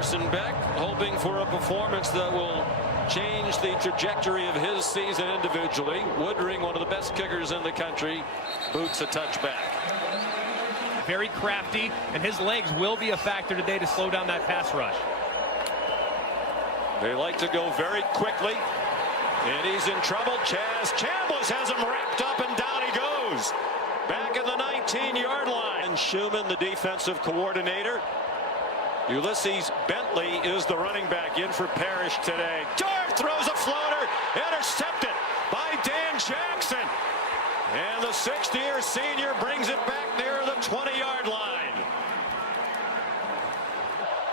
Carson Beck hoping for a performance that will change the trajectory of his season individually. Woodring, one of the best kickers in the country, boots a touchback. Very crafty, and his legs will be a factor today to slow down that pass rush. They like to go very quickly, and he's in trouble. Chaz Chambliss has him wrapped up, and down he goes. Back at the 19-yard line. And Schumann, the defensive coordinator. Ulysses Bentley is the running back in for Parrish today. Dart throws a floater, intercepted by Dan Jackson. And the 6th-year senior brings it back near the 20-yard line.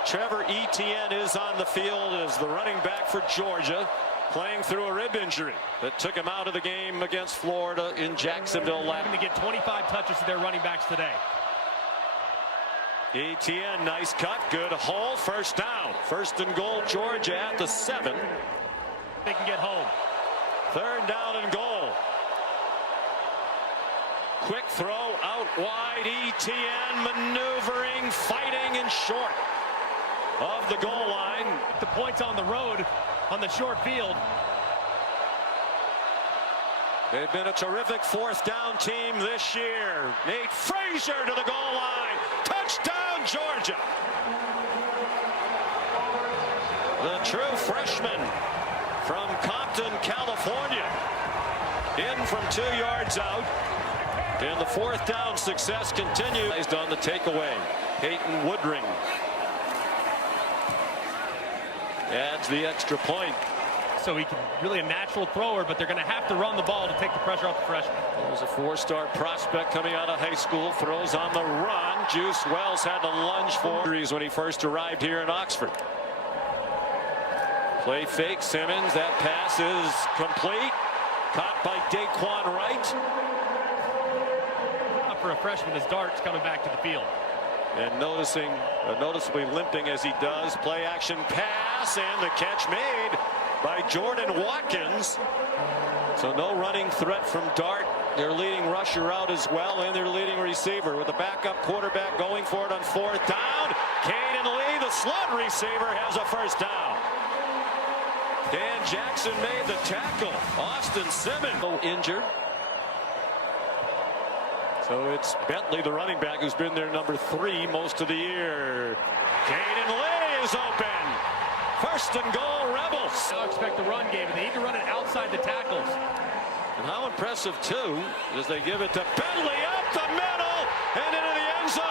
Trevor Etienne is on the field as the running back for Georgia, playing through a rib injury that took him out of the game against Florida in Jacksonville. Looking to get 25 touches to their running backs today. Etienne, nice cut, good hole, first down. 1st and goal, Georgia at the 7. They can get home. 3rd down and goal. Quick throw out wide. Etienne maneuvering, fighting, and short of the goal line. The points on the road on the short field. They've been a terrific 4th down team this year. Nate Frazier to the goal line. Touchdown, Georgia. The true freshman from Compton, California, in from 2 yards out. And the 4th down success continues on the takeaway. Peyton Woodring adds the extra point. So he can really a natural thrower, but they're going to have to run the ball to take the pressure off the freshman. There's a 4-star prospect coming out of high school, throws on the run. Juice Wells had to lunge for injuries when he first arrived here in Oxford. Play fake, Simmons. That pass is complete. Caught by Daquan Wright. For a freshman, as Dart's coming back to the field. And noticeably limping as he does. Play action pass, and the catch made by Jordan Watkins. So no running threat from Dart. Their leading rusher out as well, and their leading receiver with the backup quarterback going for it on 4th down. Caden Lee, the slot receiver, has a 1st down. Dan Jackson made the tackle. Austin Simmons injured. So it's Bentley, the running back, who's been their number 3 most of the year. Caden Lee is open. 1st and goal, Rebels. Now expect the run game, and they need to run it outside the tackles. And how impressive, too, is they give it to Bentley up the middle and into the end zone.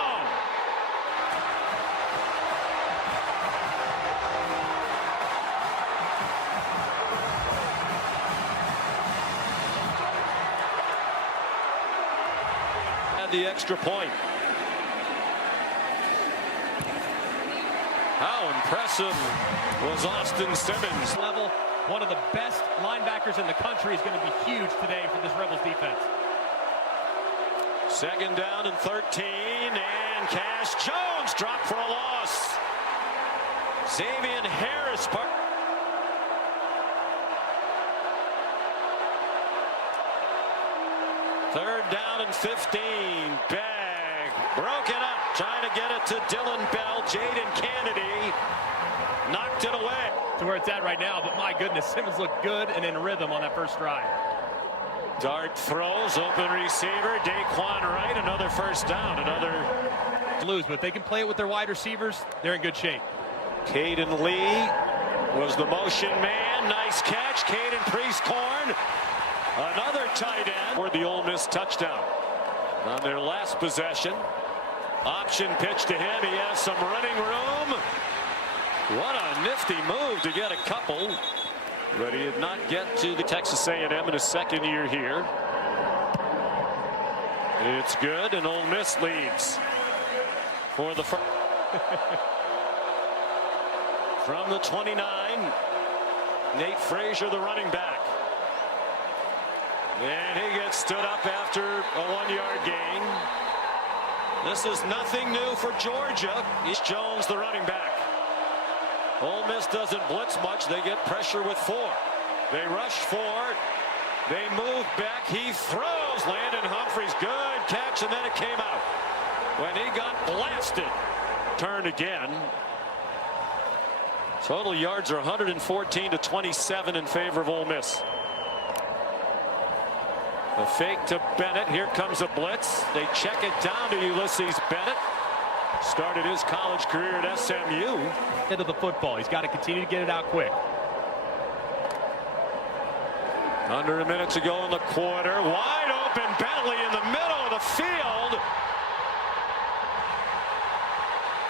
The extra point. How impressive was Austin Simmons. Level, one of the best linebackers in the country, is going to be huge today for this Rebels defense. 2nd down and 13, and Cash Jones dropped for a loss. Xavier Harris. 3rd down and 15. Bag broken up, trying to get it to Dylan Bell. Jaden Kennedy knocked it away. To where it's at right now, but my goodness, Simmons looked good and in rhythm on that first drive. Dart throws, open receiver, Daquan Wright, another 1st down, another. Lose, but if they can play it with their wide receivers, they're in good shape. Caden Lee was the motion man. Nice catch, Caden Priestcorn. Another tight end for the Ole Miss touchdown. On their last possession, option pitch to him. He has some running room. What a nifty move to get a couple. But he did not get to the Texas A&M in his 2nd year here. It's good, and Ole Miss leads for the first. From the 29, Nate Frazier, the running back. And he gets stood up after a 1-yard gain. This is nothing new for Georgia. East Jones, the running back. Ole Miss doesn't blitz much. They get pressure with 4. They rush 4. They move back. He throws. Landon Humphreys, good catch, and then it came out. When he got blasted, turned again. Total yards are 114 to 27 in favor of Ole Miss. A fake to Bennett. Here comes a blitz. They check it down to Ulysses Bennett. Started his college career at SMU. Into the football. He's got to continue to get it out quick. Under a minute to go in the quarter. Wide open Bentley in the middle of the field.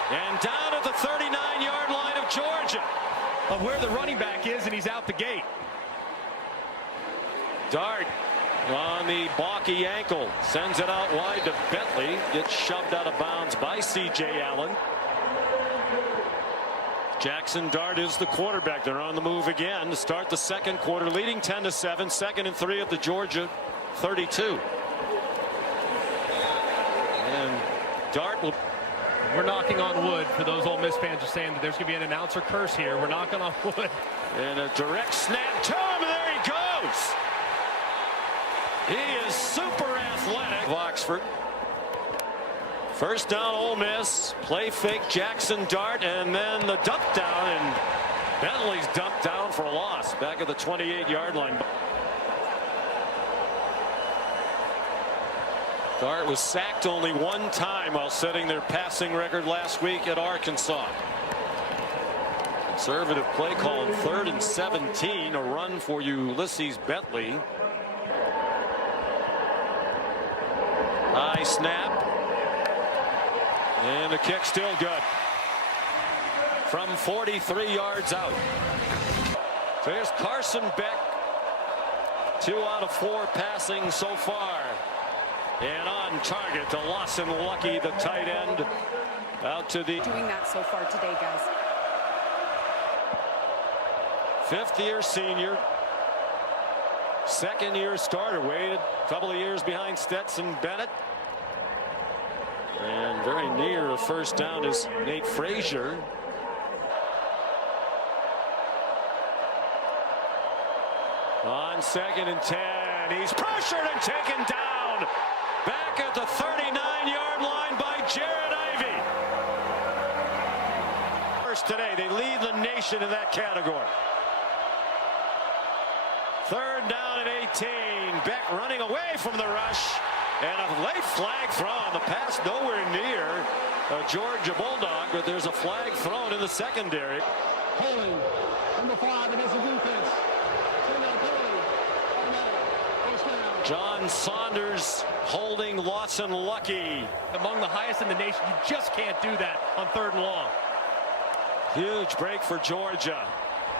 And down at the 39-yard line of Georgia. Of where the running back is, and he's out the gate. Dart on the balky ankle. Sends it out wide to Bentley. Gets shoved out of bounds by C.J. Allen. Jackson Dart is the quarterback. They're on the move again to start the second quarter, leading 10-7. 2nd and 3 at the Georgia 32. And Dart will. We're knocking on wood. For those Ole Miss fans are saying that there's going to be an announcer curse here. We're knocking on wood. And a direct snap to him, and there he goes. He is super athletic. Oxford. First down, Ole Miss. Play fake, Jackson Dart, and then the dump down, and Bentley's dumped down for a loss back at the 28-yard line. Dart was sacked only one time while setting their passing record last week at Arkansas. Conservative play call on 3rd and 17. A run for Ulysses Bentley. High snap. And the kick still good. From 43 yards out. So here's Carson Beck. 2 out of 4 passing so far. And on target to Lawson Lucky, the tight end. Out to the. Doing that so far today, guys. 5th-year senior. 2nd-year starter. Waited a couple of years behind Stetson Bennett. And very near a first down is Nate Frazier. On 2nd and 10. He's pressured and taken down. Back at the 39-yard line by Jared Ivey. First today, they lead the nation in that category. 3rd down and 18. Beck running away from the rush. And a late flag thrown. The pass nowhere near a Georgia Bulldog, but there's a flag thrown in the secondary. Holding, number 5 against the defense. John Saunders holding Lawson Lucky. Among the highest in the nation. You just can't do that on 3rd and long. Huge break for Georgia.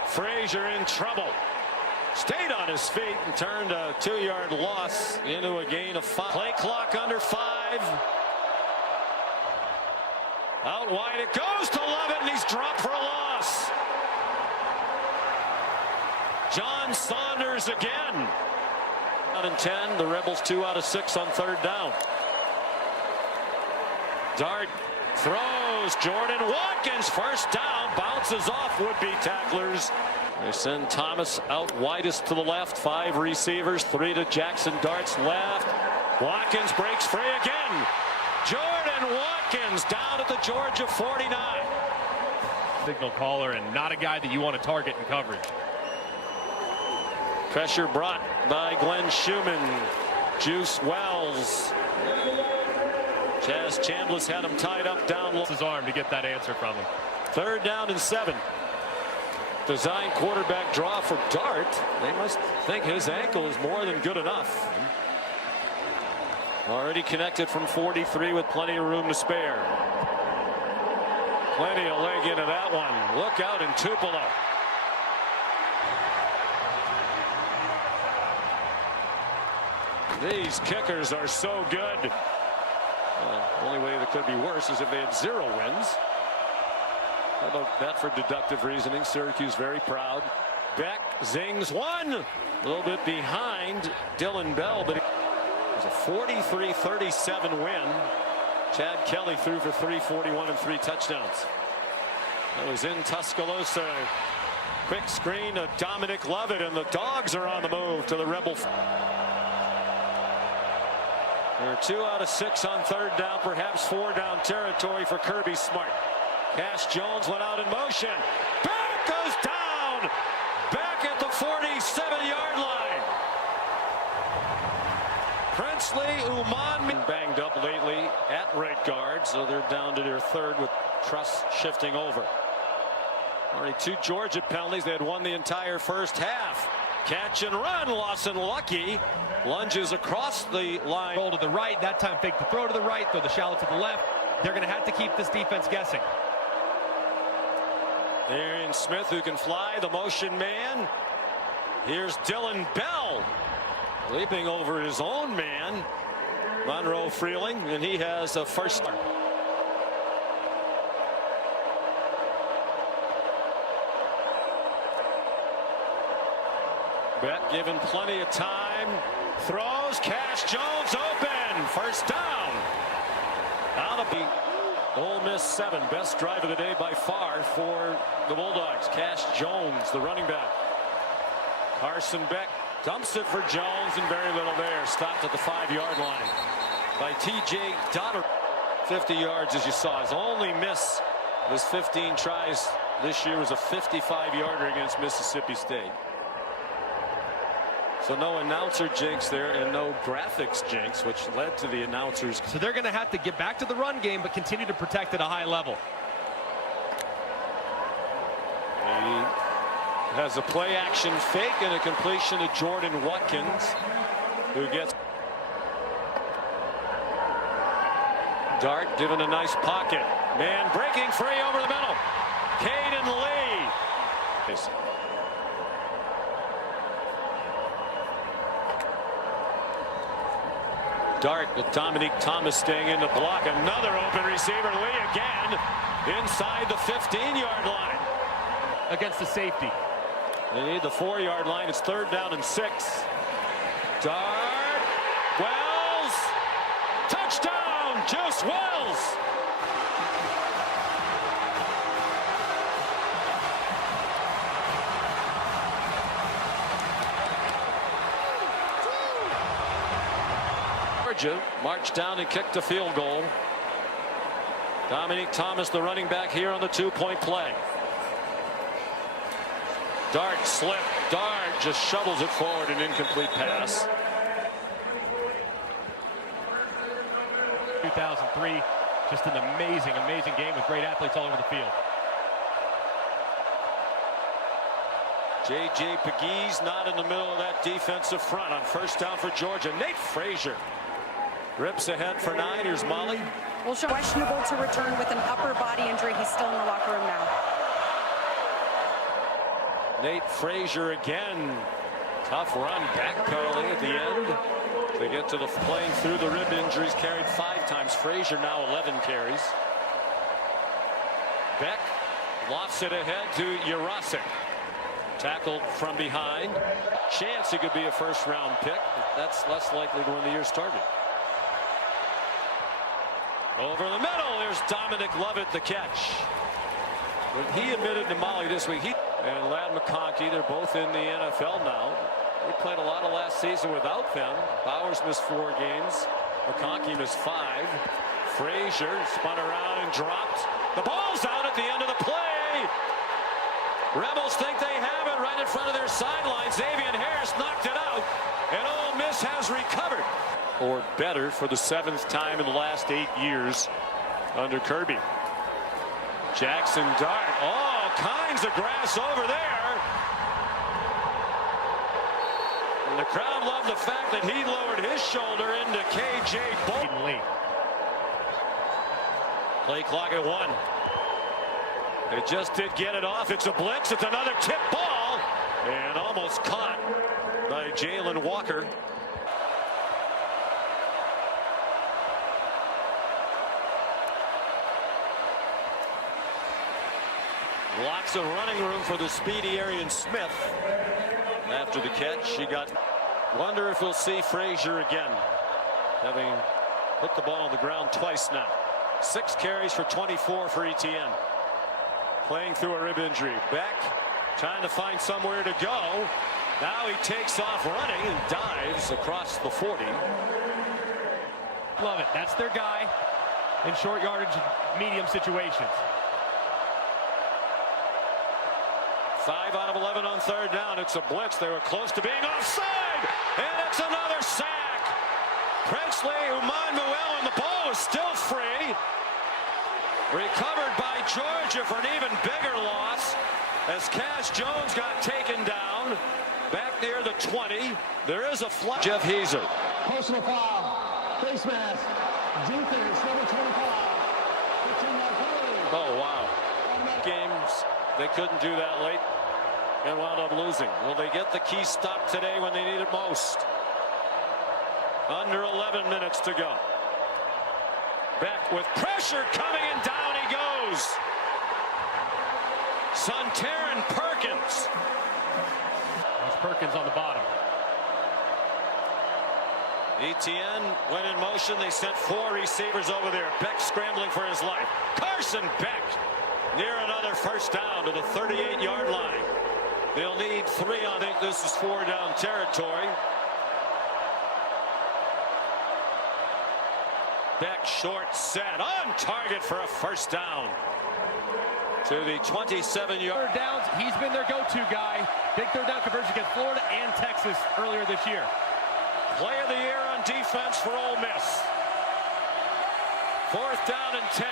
Frazier in trouble. Stayed on his feet and turned a 2-yard loss into a gain of 5. Play clock under 5. Out wide it goes to Lovett, and he's dropped for a loss. John Saunders again. Out and 10. The Rebels 2 out of 6 on 3rd down. Dart throws. Jordan Watkins first down. Bounces off would-be tacklers. They send Thomas out widest to the left. 5 receivers. 3 to Jackson Dart's left. Watkins breaks free again. Jordan Watkins down at the Georgia 49. Signal caller and not a guy that you want to target in coverage. Pressure brought by Glenn Schumann. Juice Wells. Chaz Chambliss had him tied up down low. His arm to get that answer from him. 3rd down and 7. Design quarterback draw for Dart. They must think his ankle is more than good enough. Already connected from 43 with plenty of room to spare. Plenty of leg into that one. Look out in Tupelo. These kickers are so good. Only way that could be worse is if they had 0 wins. How about that for deductive reasoning? Syracuse very proud. Beck zings one. A little bit behind Dylan Bell, but it was a 43-37 win. Chad Kelly threw for 341 and 3 touchdowns. That was in Tuscaloosa. Quick screen to Dominic Lovett, and the Dogs are on the move to the Rebel. They're 2 out of 6 on 3rd down, perhaps 4 down territory for Kirby Smart. Cash Jones went out in motion. Back goes down back at the 47-yard line. Princely Uman banged up lately at right guard, so they're down to their third with Truss shifting over. Already 2 Georgia penalties. They had won the entire first half. Catch and run. Lawson Lucky lunges across the line. Roll to the right. That time fake the throw to the right. Throw the shallow to the left. They're going to have to keep this defense guessing. Arian Smith, who can fly, the motion man. Here's Dylan Bell leaping over his own man, Monroe Freeling, and he has a first start. Beck given plenty of time. Throws. Cash Jones open. First down. Out of the Ole Miss 7. Best drive of the day by far for the Bulldogs. Cash Jones, the running back. Carson Beck dumps it for Jones, and very little there. Stopped at the 5-yard line by T.J. Donner. 50 yards, as you saw. His only miss of his 15 tries this year was a 55-yarder against Mississippi State. So no announcer jinx there and no graphics jinx, which led to the announcers. So they're going to have to get back to the run game, but continue to protect at a high level. He has a play action fake and a completion to Jordan Watkins, who gets Dart given a nice pocket. Man breaking free over the middle. Caden Lee. Dart with Dominique Thomas staying in the block. Another open receiver. Lee again inside the 15-yard line. Against the safety. They need the 4-yard line. It's 3rd down and 6. Dart. Wells. Touchdown. Juice Wells. Georgia marched down and kicked a field goal. Dominique Thomas, the running back, here on the 2-point play. Dart slipped. Dart just shovels it forward, an incomplete pass. 2003, just an amazing game with great athletes all over the field. J.J. Pegues not in the middle of that defensive front on first down for Georgia. Nate Frazier rips ahead for 9. Here's Molly. Well, questionable to return with an upper body injury. He's still in the locker room now. Nate Frazier again. Tough run back penalty at the end. They get to the playing through the rib injuries, carried 5 times. Frazier now 11 carries. Beck lofts it ahead to Yarosik. Tackled from behind. Chance he could be a first-round pick, but that's less likely when the year started. Over the middle, there's Dominic Lovett, the catch. When he admitted to Molly this week, and Ladd McConkey, they're both in the NFL now. They played a lot of last season without them. Bowers missed 4 games. McConkey missed 5. Frazier spun around and dropped. The ball's out at the end of the play. Rebels think they have it right in front of their sidelines. Xavier Harris knocked it out, and Ole Miss has recovered. Or better for the 7th time in the last 8 years under Kirby. Jackson Dart. All kinds of grass over there. And the crowd loved the fact that he lowered his shoulder into K.J. Bolton. Play clock at 1. They just did get it off. It's a blitz. It's another tip ball. And almost caught by Jalen Walker. Lots of running room for the speedy Arian Smith. After the catch, he got. Wonder if we'll see Frazier again, having put the ball on the ground twice now. 6 carries for 24 for ETN. Playing through a rib injury. Beck trying to find somewhere to go. Now he takes off running and dives across the 40. Love it. That's their guy in short yardage medium situations. 5 out of 11 on third down. It's a blitz. They were close to being offside. And it's another sack. Princely Umanmuel, and the ball is still free. Recovered by Georgia for an even bigger loss as Cash Jones got taken down back near the 20. There is a flag. Jeff Heezer. Personal foul. Face mask. Defense, number 25. 15-yard penalty. Oh, wow. Games, they couldn't do that late and wound up losing. Will they get the key stop today when they need it most? Under 11 minutes to go. Beck with pressure coming, and down he goes. Sontaran Perkins. There's Perkins on the bottom. Etienne went in motion. They sent 4 receivers over there. Beck scrambling for his life. Carson Beck near another first down to the 38-yard line. They'll need 3. I think this is 4 down territory. Beck short set on target for a first down to the 27-yard. Downs, he's been their go-to guy. Big third down conversion against Florida and Texas earlier this year. Play of the year on defense for Ole Miss. 4th down and 10.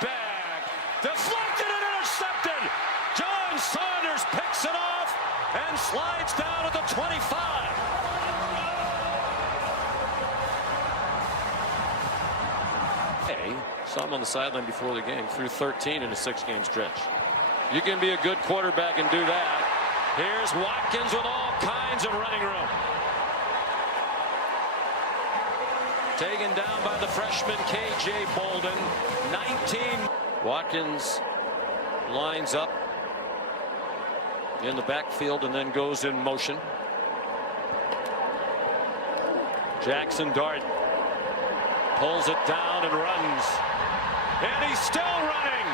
Back. Deflected and intercepted. John Saunders picks it off and slides down at the 25. Saw him on the sideline before the game. Threw 13 in a 6-game stretch. You can be a good quarterback and do that. Here's Watkins with all kinds of running room. Taken down by the freshman K.J. Bolden. 19. Watkins lines up in the backfield and then goes in motion. Jackson Dart pulls it down and runs. And he's still running.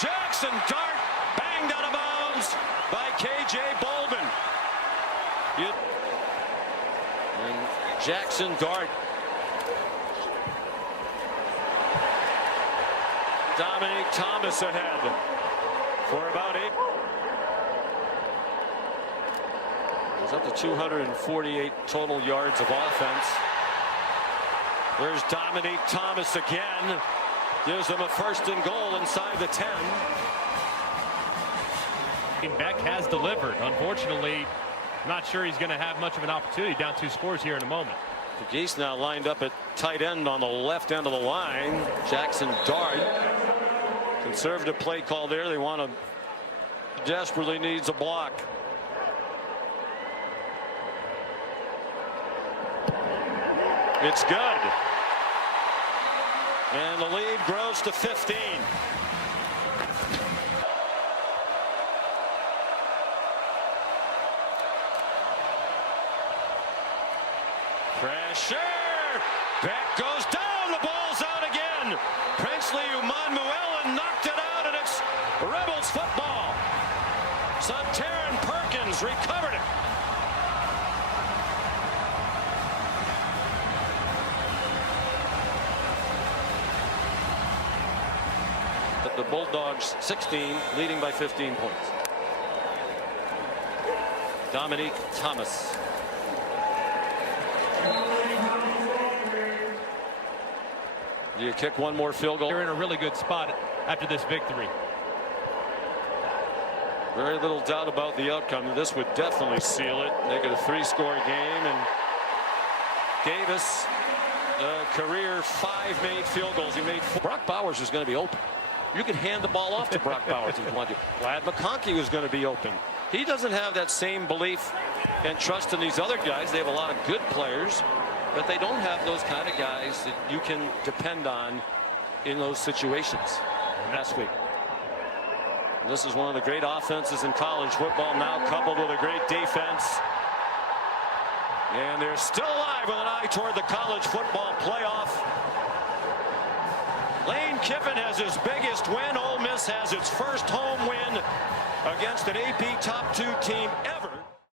Jackson Dart banged out of bounds by K.J. Bolden. And Jackson Dart. Dominic Thomas ahead for about 8. He's up to 248 total yards of offense. There's Dominique Thomas again. Gives them a 1st and goal inside the 10. Beck has delivered. Unfortunately, not sure he's going to have much of an opportunity. Down 2 scores here in a moment. The Geese now lined up at tight end on the left end of the line. Jackson Dart. Conservative play call there. They want to desperately needs a block. It's good. And the lead grows to 15. Pressure. Beck goes down. The ball's out again. Princely Umanmuel knocked it out, and it's Rebels football. Sontaran Perkins recovered it. The Bulldogs 16, leading by 15 points. Dominique Thomas. Do you kick one more field goal? They're in a really good spot after this victory. Very little doubt about the outcome. This would definitely seal it. Make it a 3-score game, and gave us a career 5 made field goals. He made 4. Brock Bowers is going to be open. You could hand the ball off to Brock Bowers if you want to. Vlad McConkey was going to be open. He doesn't have that same belief and trust in these other guys. They have a lot of good players, but they don't have those kind of guys that you can depend on in those situations. Last week. This is one of the great offenses in college football, now coupled with a great defense. And they're still alive with an eye toward the college football playoff. Lane Kiffin has his biggest win. Ole Miss has its first home win against an AP top 2 team ever.